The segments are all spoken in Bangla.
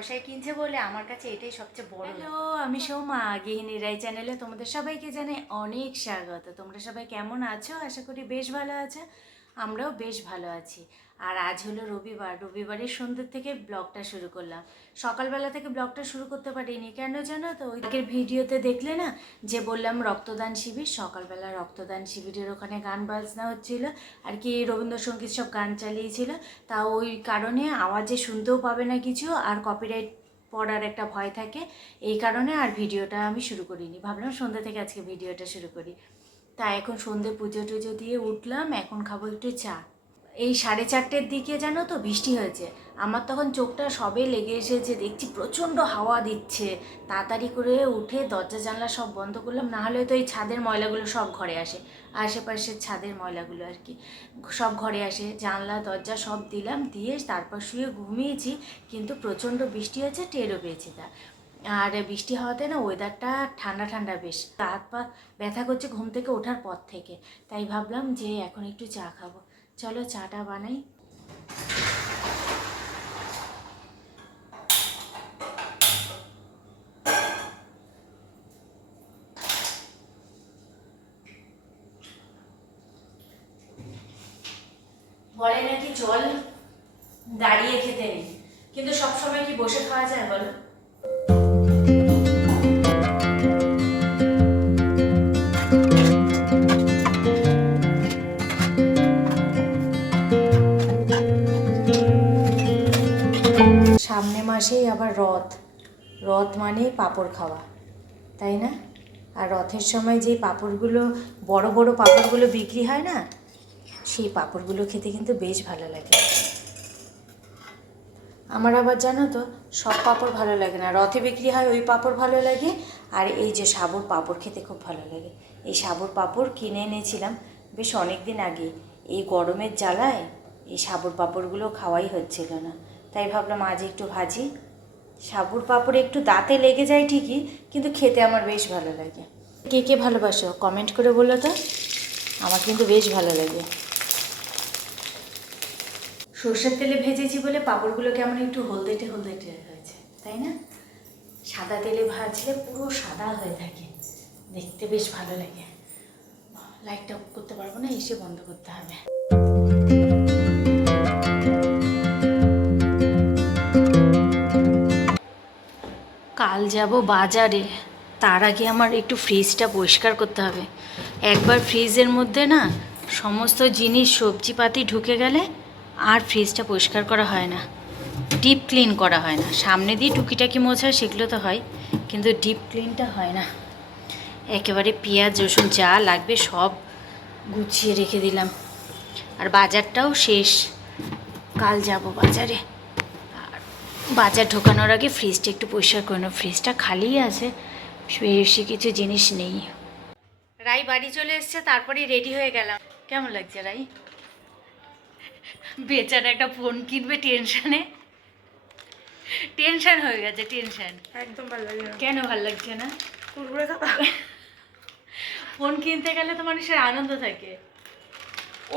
পয়সায় কিনছে বলে আমার কাছে এটাই সবচেয়ে বড়। হ্যালো, আমি সৌমা, গৃহিণী রাই চ্যানেলে তোমাদের সবাইকে জানাই অনেক স্বাগত। তোমরা সবাই কেমন আছো? আশা করি বেশ ভালো আছো। আমরাও বেশ ভালো আছি। আর আজ হলো রবিবার, রবিবারের সন্ধ্যে থেকে ব্লগটা শুরু করলাম। সকালবেলা থেকে ব্লগটা শুরু করতে পারিনি, কেন জানো তো? ওই আগের ভিডিওতে দেখলে না যে বললাম রক্তদান শিবির, সকালবেলা রক্তদান শিবিরের ওখানে গান বাজনা হচ্ছিল আর কি, রবীন্দ্রসঙ্গীত সব গান চালিয়েছিল। তা ওই কারণে আওয়াজে শুনতেও পাবে না কিছু, আর কপিরাইট পড়ার একটা ভয় থাকে, এই কারণে আর ভিডিওটা আমি শুরু করিনি। ভাবলাম সন্ধ্যা থেকে আজকে ভিডিওটা শুরু করি। তা এখন সন্ধ্যে পুজো টুজো দিয়ে উঠলাম, এখন খাবো একটু চা। এই 4:30-র দিকে জানো তো বৃষ্টি হয়েছে। আমার তখন চোখটা সবে লেগে এসেছে, দেখছি প্রচণ্ড হাওয়া দিচ্ছে। তাড়াতাড়ি করে উঠে দরজা জানলা সব বন্ধ করলাম, না হলে তো এই ছাদের ময়লাগুলো সব ঘরে আসে, আশেপাশের ছাদের ময়লাগুলো আর কি সব ঘরে আসে। জানলা দরজা সব দিলাম, দিয়ে তারপর শুয়ে ঘুমিয়েছি। কিন্তু প্রচণ্ড বৃষ্টি হয়েছে, টেরও পেয়েছি তা। আর বৃষ্টি হওয়াতে না ওয়েদারটা ঠান্ডা ঠান্ডা বেশ, হাত পা ব্যথা করছে ঘুম থেকে ওঠার পর থেকে। তাই ভাবলাম যে এখন একটু চা খাবো, চলো চাটা বানাই। বলে নাকি জল দাঁড়িয়ে খেতে নেই, কিন্তু সবসময় কি বসে খাওয়া যায় বলো? সামনে মাসেই আবার রথ, রথ মানে পাঁপড় খাওয়া, তাই না? আর রথের সময় যে পাঁপড়গুলো, বড় বড় পাঁপড়গুলো বিক্রি হয় না, সেই পাঁপড়গুলো খেতে কিন্তু বেশ ভালো লাগে। আমার আবার জানো তো সব পাঁপড় ভালো লাগে না, রথে বিক্রি হয় ওই পাঁপড় ভালো লাগে, আর এই যে সাবুর পাঁপড় খেতে খুব ভালো লাগে। এই সাবুর পাঁপড় কিনে এনেছিলাম বেশ অনেক দিন আগে। এই গরমের জ্বালায় এই সাবুর পাঁপড়গুলো খাওয়াই হচ্ছিল না, তাই ভাবলাম আজ একটু ভাজি। সাবুর পাঁপড় একটু দাঁতে লেগে যায় ঠিকই, কিন্তু খেতে আমার বেশ ভালো লাগে। কে কে ভালোবাসো কমেন্ট করে বলো তো, আমার কিন্তু বেশ ভালো লাগে। সর্ষের তেলে ভেজেছি বলে পাঁপড়গুলো কেমন একটু হলদেটে হলদেটে হয়েছে, তাই না? সাদা তেলে ভাজলে পুরো সাদা হয়ে থাকে, দেখতে বেশ ভালো লাগে। লাইটটা অফ করতে পারবো না, এসে বন্ধ করতে হবে। কাল যাব বাজারে, তার আগে আমার একটু ফ্রিজটা পরিষ্কার করতে হবে। একবার ফ্রিজের মধ্যে না সমস্ত জিনিস সবজিপাতি ঢুকে গেলে আর ফ্রিজটা পরিষ্কার করা হয় না, ডিপ ক্লিন করা হয় না। সামনে দিয়ে টুকিটাকি মোছা সেগুলো তো হয়, কিন্তু ডিপ ক্লিনটা হয় না। একেবারে পেঁয়াজ রসুন যা লাগবে সব গুছিয়ে রেখে দিলাম, আর বাজারটাও শেষ। কাল যাব বাজারে, আর বাজার ঢোকানোর আগে ফ্রিজটা একটু পরিষ্কার করে নেব। ফ্রিজটা খালিই আছে, বেশি কিছু জিনিস নেই। রাই বাড়ি চলে এসছে, তারপরেই রেডি হয়ে গেলাম। কেমন লাগছে রাই? বেচারা একটা ফোন কিনবে টেনশানে, টেনশন হয়ে গেছে, টেনশন। একদম ভালো লাগে না। কেন ভালো লাগছে না? কুরকুরে খাবা? ফোন কিনতে গেলে তো মানুষের আনন্দ থাকে।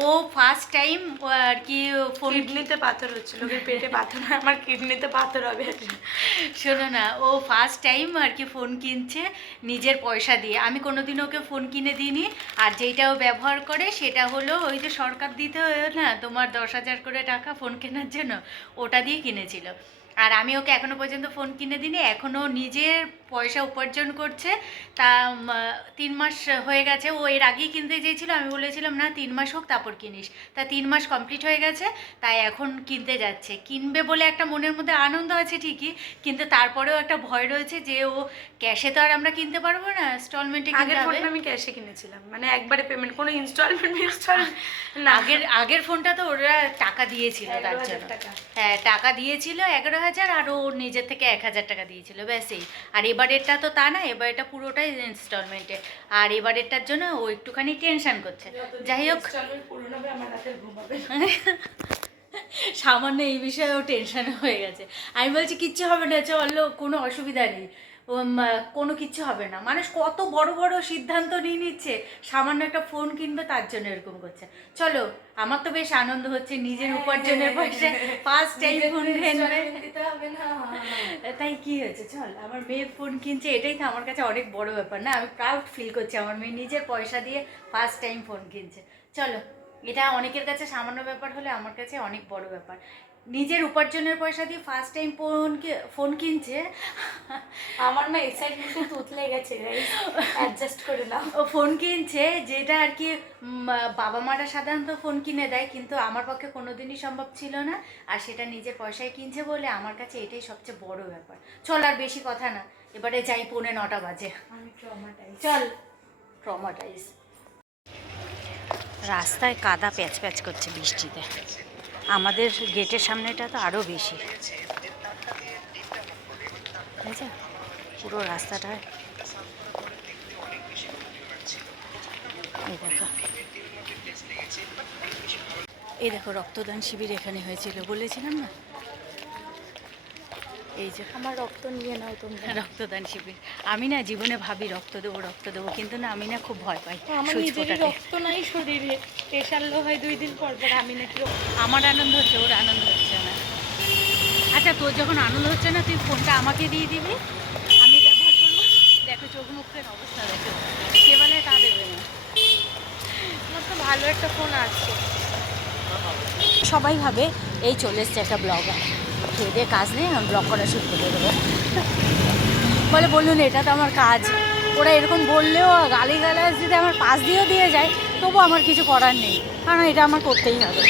ও ফার্স্ট টাইম আর কি ফোন কিডনিতে পাথর হচ্ছে, লোকের পেটে পাথর হয়, আমার কিডনিতে পাথর হবে। শোনো না, ও ফার্স্ট টাইম আর কি ফোন কিনছে নিজের পয়সা দিয়ে। আমি কোনোদিন ওকে ফোন কিনে দিইনি, আর যেইটা ও ব্যবহার করে সেটা হলো ওই যে সরকার দিতে হয় না তোমার 10,000 করে টাকা ফোন কেনার জন্য, ওটা দিয়ে কিনেছিল। আর আমি ওকে এখনও পর্যন্ত ফোন কিনে দিইনি, এখনও নিজের পয়সা উপার্জন করছে। তা 3 মাস হয়ে গেছে, ও এর আগেই কিনতে চেয়েছিল, আমি বলেছিলাম না 3 মাস হোক তারপর কিনিস। তা 3 মাস কমপ্লিট হয়ে গেছে, তাই এখন কিনতে যাচ্ছে। কিনবে বলে একটা মনের মধ্যে আনন্দ আছে ঠিকই, কিন্তু তারপরেও একটা ভয় রয়েছে যে ও ক্যাশে তো আর আমরা কিনতে পারবো না, ইনস্টলমেন্টে কিনতে হবে। আমি ক্যাশে কিনেছিলাম, মানে একবারে পেমেন্ট, কোনো ইনস্টলমেন্ট না। আগের ফোনটা তো ওরা টাকা দিয়েছিল তার জন্য। হ্যাঁ, টাকা দিয়েছিল 11,000, আর ও নিজের থেকে 1,000 টাকা দিয়েছিল, ব্যাসই। আর এবারেরটা তো তা না, এবারেরটা পুরোটাই ইনস্টলমেন্টে। আর এবারেরটার জন্য ও একটুখানি টেনশন করছে। যাই হোক, সামান্য এই বিষয়েও টেনশন হয়ে গেছে। আমি বলছি কিচ্ছু হবে না, চলো কোনো অসুবিধা নেই, কোনো কিছু হবে না। মানুষ কত বড় বড় সিদ্ধান্ত নিয়ে নিচ্ছে, সামান্য একটা ফোন কিনবে তার জন্য এরকম করছে। চলো, আমার তো বেশ আনন্দ হচ্ছে, নিজের উপার্জনের পয়সা ফার্স্ট টাইম ফোন কিনবে। তাই কি হয়েছে, চল, আমার মেয়ে ফোন কিনছে, এটাই তো আমার কাছে অনেক বড় ব্যাপার না? আমি প্রাউড ফিল করছি, আমার মেয়ে নিজের পয়সা দিয়ে ফার্স্ট টাইম ফোন কিনছে। চলো, এটা অনেকের কাছে সামান্য ব্যাপার হলে আমার কাছে অনেক বড় ব্যাপার। নিজের উপার্জনের পয়সা দিয়ে ফার্স্ট টাইম ফোন কিনছে। আমার না এক্সাইটমেন্টে তুতলে গেছে, অ্যাডজাস্ট করে নাও। ও ফোন কিনছে যেটা আর কি বাবা মারা সাধারণত ফোন কিনে দেয়, কিন্তু আমার পক্ষে কোনোদিনই সম্ভব ছিল না। আর সেটা নিজের পয়সায় কিনছে বলে আমার কাছে এটাই সবচেয়ে বড় ব্যাপার। চল, আর বেশি কথা না, এবারে যাই, 9:45 বাজে। আমি ট্রমাটাইজ। চল, ট্রমাটাইজ। রাস্তায় কাদা প্যাচ প্যাচ করছে বৃষ্টিতে, আমাদের গেটের সামনেটা তো আরও বেশি, বুঝেছো? পুরো রাস্তাটায় এই দেখো রক্তদান শিবির এখানে হয়েছিল, বলেছিলাম না? এই যে আমার রক্ত নিয়ে নাও তোমরা। রক্তদান শিবির। আমি না জীবনে ভাবি রক্ত দেবো, কিন্তু না, আমি না খুব ভয় পাই আমার সুচ নিজেরই ফোটাতে। রক্ত নাই শরীরে, প্রেশার লো হয় 2 দিন পর পর, আমি নাকি আমার আনন্দ হচ্ছে, ওর আনন্দ হচ্ছে না। আচ্ছা, তোর যখন আনন্দ হচ্ছে না, তুই ফোনটা আমাকে দিয়ে দিবি, আমি ব্যবহার করবো। দেখো চোখ মুখের অবস্থা, দেখো কে বলে তা দেবে না। আমার তো ভালো একটা ফোন আছে। সবাই ভাবে এই চলে এসছে একটা ব্লগার, খেয়ে দিয়ে কাজ নেই, আমি ব্লগ করা শুরু করে দেবো। বলুন, এটা তো আমার কাজ। ওরা এরকম বললেও, গালিগালাজ যদি আমার পাশ দিয়েও দিয়ে যায়, তবু আমার কিছু করার নেই, কারণ এটা আমার করতেই হবে।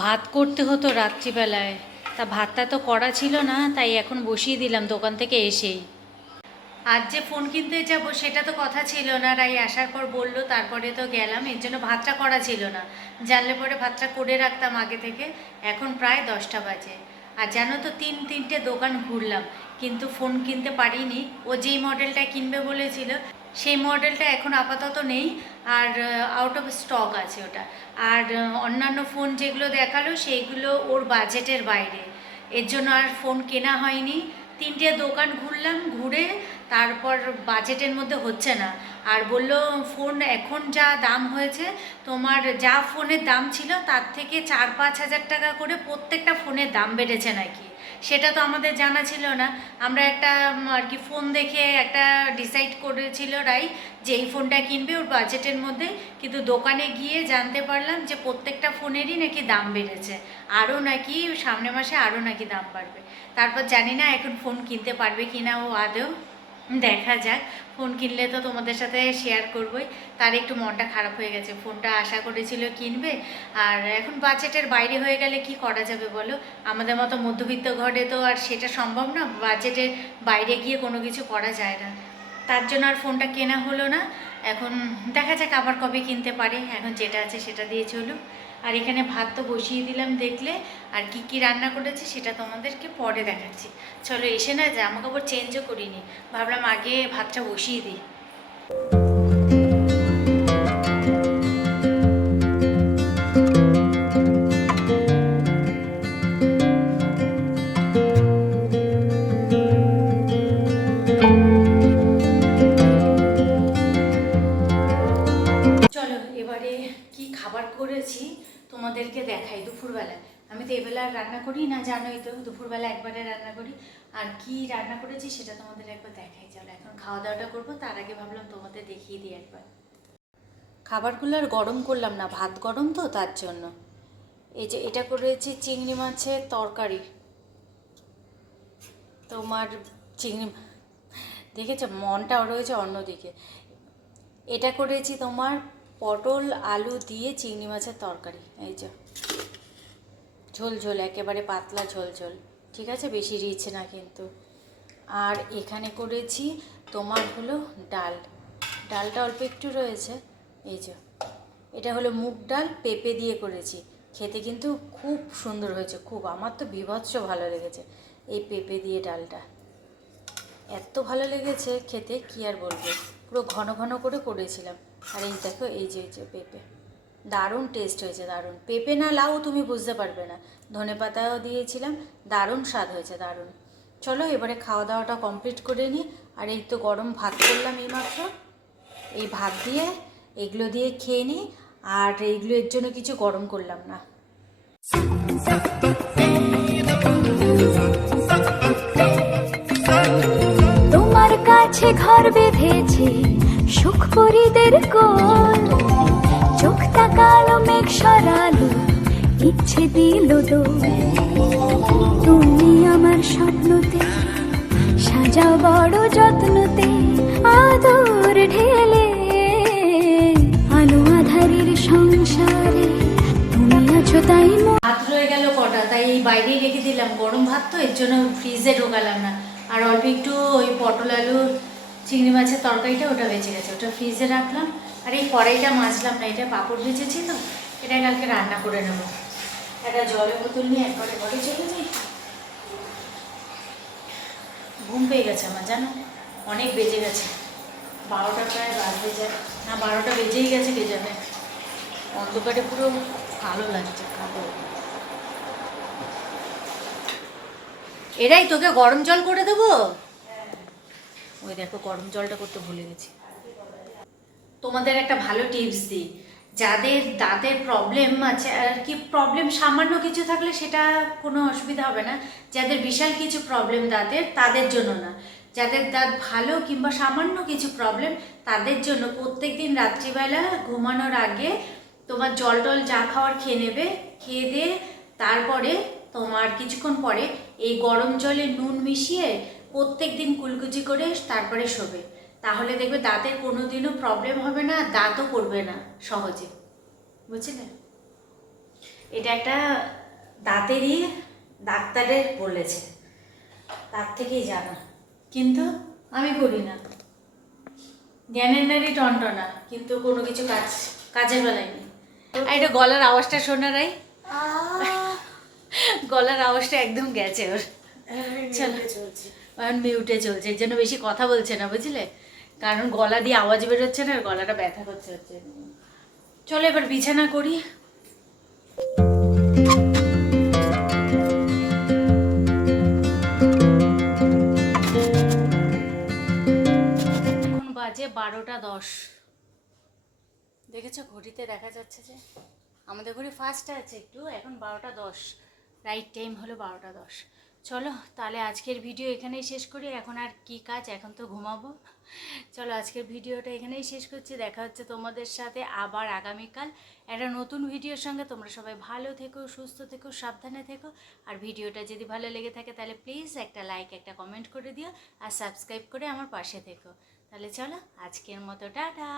ভাত করতে হতো রাত্রিবেলায়, তা ভাতটা তো করা ছিল না, তাই এখন বসিয়ে দিলাম দোকান থেকে এসেই। আজ যে ফোন কিনতে যাব সেটা তো কথা ছিল না, রাই আসার পর বললো, তারপরে তো গেলাম, এর জন্য ভাতটা করা ছিল না। জানলে পরে ভাতটা করে রাখতাম আগে থেকে। এখন প্রায় 10টা বাজে, আর জানো তো 3টে দোকান ঘুরলাম, কিন্তু ফোন কিনতে পারিনি। ও যেই মডেলটা কিনবে বলেছিল সেই মডেলটা এখন আপাতত নেই, আর আউট অফ স্টক আছে ওটা। আর অন্যান্য ফোন যেগুলো দেখালো সেইগুলো ওর বাজেটের বাইরে, এর জন্য আর ফোন কেনা হয়নি। 3টে দোকান ঘুরলাম, ঘুরে তারপর বাজেটের মধ্যে হচ্ছে না। আর বললো ফোন এখন যা দাম হয়েছে, তোমার যা ফোনের দাম ছিল তার থেকে 4-5 হাজার টাকা করে প্রত্যেকটা ফোনের দাম বেড়েছে নাকি। সেটা তো আমাদের জানা ছিল না। আমরা একটা আর কি ফোন দেখে একটা ডিসাইড করেছিল রাই যে এই ফোনটা কিনবে ওর বাজেটের মধ্যে, কিন্তু দোকানে গিয়ে জানতে পারলাম যে প্রত্যেকটা ফোনেরই নাকি দাম বেড়েছে, আরও নাকি সামনের মাসে আরও নাকি দাম বাড়বে। তারপর জানি না এখন ফোন কিনতে পারবে কি না ও আদৌ, দেখা যাক। ফোন কিনলে তো তোমাদের সাথে শেয়ার করবই। তার একটু মনটা খারাপ হয়ে গেছে, ফোনটা আশা করেছিল কিনবে, আর এখন বাজেটের বাইরে হয়ে গেলে কি করা যাবে বলো? আমাদের মতো মধ্যবিত্ত ঘরে তো আর সেটা সম্ভব না, বাজেটের বাইরে গিয়ে কোনো কিছু করা যায় না। তার জন্য আর ফোনটা কেনা হলো না। এখন দেখা যাক আবার কবে কিনতে পারে, এখন যেটা আছে সেটা দিয়ে চলুক। আর এখানে ভাত তো বসিয়ে দিলাম দেখলে, আর কি কি রান্না করেছি সেটা তোমাদেরকে পরে দেখাচ্ছি। চলো, এসে না জামা কাপড় চেঞ্জও করিনি, ভাবলাম আগে ভাতটা বসিয়ে দিই। চলো, এবারে কি খাবার করেছি তোমাদেরকে দেখাই। দুপুরবেলা আমি তো এবেলা আর রান্না করি না, জানোই তো, দুপুরবেলা একবারে রান্না করি। আর কি রান্না করেছি সেটা তোমাদের একবার দেখাই। চলো, এখন খাওয়া দাওয়াটা করবো, তার আগে ভাবলাম তোমাদের দেখিয়ে দিই একবার। খাবারগুলো আর গরম করলাম না, ভাত গরম তো তার জন্য। এই যে এটা করেছি চিংড়ি মাছের তরকারি, তোমার চিংড়ি, দেখেছো মনটা রয়েছে অন্যদিকে। এটা করেছি তোমার পটল আলু দিয়ে চিংড়ি মাছের তরকারি, এই যে ঝোল ঝোল, একেবারে পাতলা ঝোল ঝোল, ঠিক আছে, বেশি রিচ না কিন্তু। আর এখানে করেছি তোমার হলো ডাল, ডালটা অল্প একটু রয়েছে, এই যে এটা হলো মুগ ডাল পেঁপে দিয়ে করেছি, খেতে কিন্তু খুব সুন্দর হয়েছে, খুব, আমার তো বীভৎস ভালো লেগেছে এই পেঁপে দিয়ে ডালটা, এত ভালো লেগেছে খেতে কি আর বলবো, পুরো ঘন ঘন করে করেছিলাম। আর এই দেখো এই যে পেঁপে, দারুণ টেস্ট হয়েছে, দারুণ। পেঁপে না লাউ তুমি বুঝতে পারবে না। ধনেপাতাও দিয়েছিলাম, দারুণ স্বাদ হয়েছে, দারুণ। চলো এবারে খাওয়া দাওয়াটা কমপ্লিট করে নিই। আর এই তো গরম ভাত করলাম এইমাত্র, এই ভাত দিয়ে এগুলো দিয়ে খেয়ে নিই। আর এইগুলো এর জন্য কিছু গরম করলাম না। তোমার কাছে ঘর বেঁধেছে সুখ পরিদের কোল, চোখ তাকালো মেঘ সরালো ইচ্ছে দিল দোল। তুমি আমার স্বপ্নতে সাজাও বড় যত্নতে, আদর ঢেলে আলো আধারের সংসারে তুমি আছো তাই ভাত রয়ে গেল কটা, তাই এই বাইরেই রেখে দিলাম। গরম ভাত তো, এর জন্য ফ্রিজে ঢোকালাম না। আর অল্প একটু ওই পটল আলু চিংড়ি মাছের তরকারিটা, ওটা বেঁচে গেছে, ওটা ফ্রিজে রাখলাম। আর এই কড়াইটা মাজলাম না, এটা পাঁপড় ভেজেছি তো, এটা কালকে রান্না করে নেব। একটা জলের বোতল নিয়ে একবারে ঘরে চলে যাই। ঘুম পেয়ে গেছে আমার, জানো, অনেক বেজে গেছে, 12টা প্রায় বাজতে যায় না, 12টা বেজেই গেছে কে জানে। অন্ধকারে পুরো ভালো লাগছে, খাবো। এরাই তোকে গরম জল করে দেবো। ওই দেখো গরম জলটা করতে ভুলে গেছি। তোমাদের একটা ভালো টিপস দিই, যাদের দাঁতের প্রবলেম আছে আর কি, প্রবলেম সামান্য কিছু থাকলে সেটা কোনো অসুবিধা হবে না। যাদের বিশাল কিছু প্রবলেম দাঁতের, তাদের জন্য না। যাদের দাঁত ভালো কিংবা সামান্য কিছু প্রবলেম, তাদের জন্য প্রত্যেক দিন রাত্রিবেলা ঘুমানোর আগে তোমার জল টল যা খাওয়ার খেয়ে নেবে, খেয়ে দিয়ে তারপরে তোমার কিছুক্ষণ পরে এই গরম জলে নুন মিশিয়ে প্রত্যেক দিন কুলকুচি করে তারপরে শোবে। তাহলে দেখবে দাঁতের কোনোদিনও প্রবলেম হবে না, দাঁতও পড়বে না সহজে, বুঝলে? এটা একটা দাঁতেরই ডাক্তারের বলেছে, তার থেকেই জানা, কিন্তু আমি করি না। জ্ঞানের নারী টনটনা, কিন্তু কোনো কিছু কাজের বেলায় নেই। আর এটা গলার আওয়াজটা শোনারাই, গলার আওয়াজটা একদম গেছে ওর। চলো এখন মিউটে চলছে, এর জন্য বেশি কথা বলছে না, বুঝলে? কারণ গলা দিয়ে আওয়াজ বেরোচ্ছে না, আর গলাটা ব্যথা করতে হচ্ছে। চলো এবার বিছানা করি। এখন বাজে 12টা 10। দেখেছো ঘড়িতে দেখা যাচ্ছে যে আমাদের ঘড়ি ফার্স্ট আছে একটু, এখন 12টা 10, রাইট টাইম হলো 12টা 10। চলো তাহলে আজকের ভিডিও এখানেই শেষ করি। এখন আর কি কাজ, এখন তো ঘুমাবো। চলো আজকের ভিডিওটা এখানেই শেষ করছি, দেখা হচ্ছে তোমাদের সাথে আবার আগামীকাল একটা নতুন ভিডিওর সঙ্গে। তোমরা সবাই ভালো থেকো, সুস্থ থেকো, সাবধানে থেকো। আর ভিডিওটা যদি ভালো লেগে থাকে তাহলে প্লিজ একটা লাইক, একটা কমেন্ট করে দিও, আর সাবস্ক্রাইব করে আমার পাশে থেকো। তাহলে চলো আজকের মতো টাটা।